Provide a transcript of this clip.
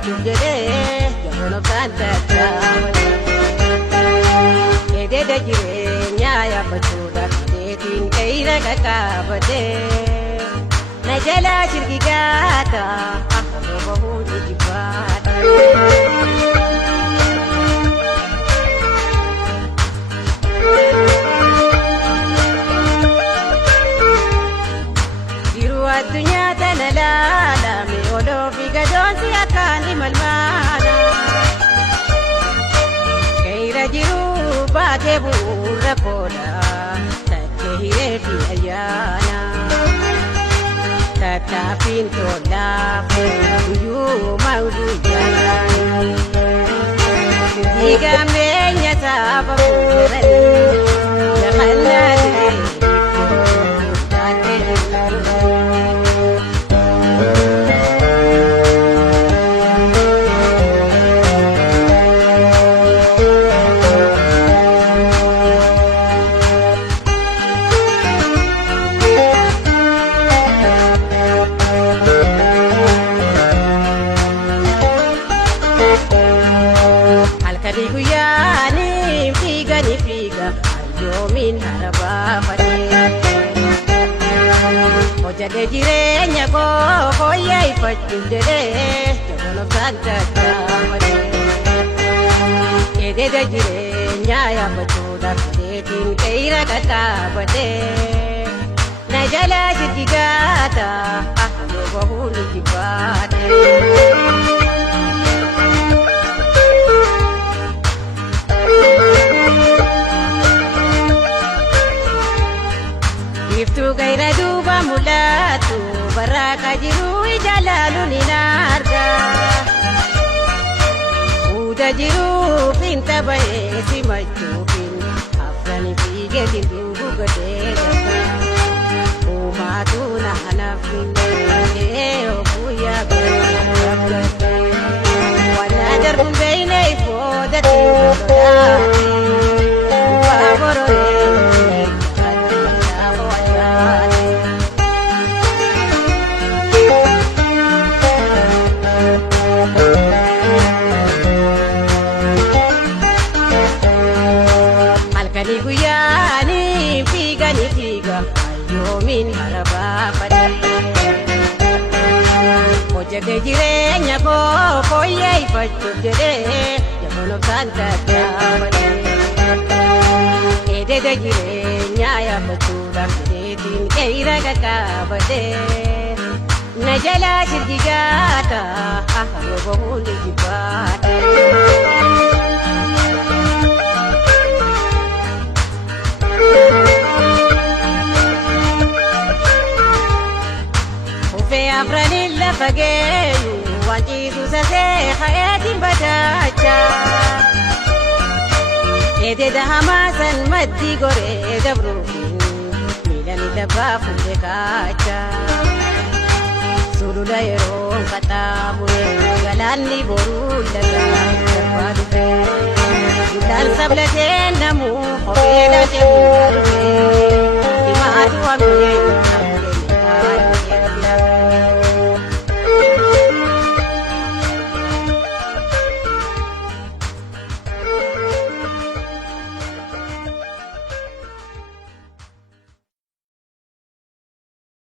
fachuuf jedhee jaboon obsaan tattaafate. Eededa jireenyaa yaabbachuudhaaf deetiin qe'ira qaqqaabate. Na jalaa shirgigaata akka bahuu ni jibbaata. Addunyaa tana laalame odoo fi gadoonsi akkaan imalmaana. Qe'ira jiru baatee bu'uura kooda tattee hiree fi ayyaana. Tattaaffiin tolaaf guyyuu mawduu jaalaani. Dhiigambeenya saaba fuudhanii jahannaa ta'e. Hojjate jireenya koo fooyyeffachuuf jedhee jaboon obsaan tattaafate. Eededa jireenyaa yaabbachuudhaaf deetiin qe'ira qaqqaabate. Na jalaa shirgigaata akka bahuu ni jibbaate. Iftuu qe'ira duuba mul'atu barraaqaa jiru ija laaluun hin arga. Fuuda jiruuf hin taphee simachuufin afranii fiigeetiin duubu godhee gata. Uumaatu na hanaafillee ofuyyaa gata. Wanna darbuun beeyne ifooda deemuu lolaati. Baaborolee. Halkanii guyyaanii fiiganii fiiga ayyoomiin harabaafate. Hojjate jireenya koo fooyyeffachuuf jedhee jaboon obsaan tattaafate. Eededa jireenyaa yaabbachuudhaaf deetiin qe'ira qaqqaabate. Na jalaa shirgigaata akka bahuu ni jibbaate. Ufee afraniin lafa geeyu waan ciisu sasee hayatiin badaacha. Eededa hamaasan maddii goree dabruufin miilani labbaa fuudhee kaacha. Sulula yeroo qaxxaamure galaanni boruu lagaa.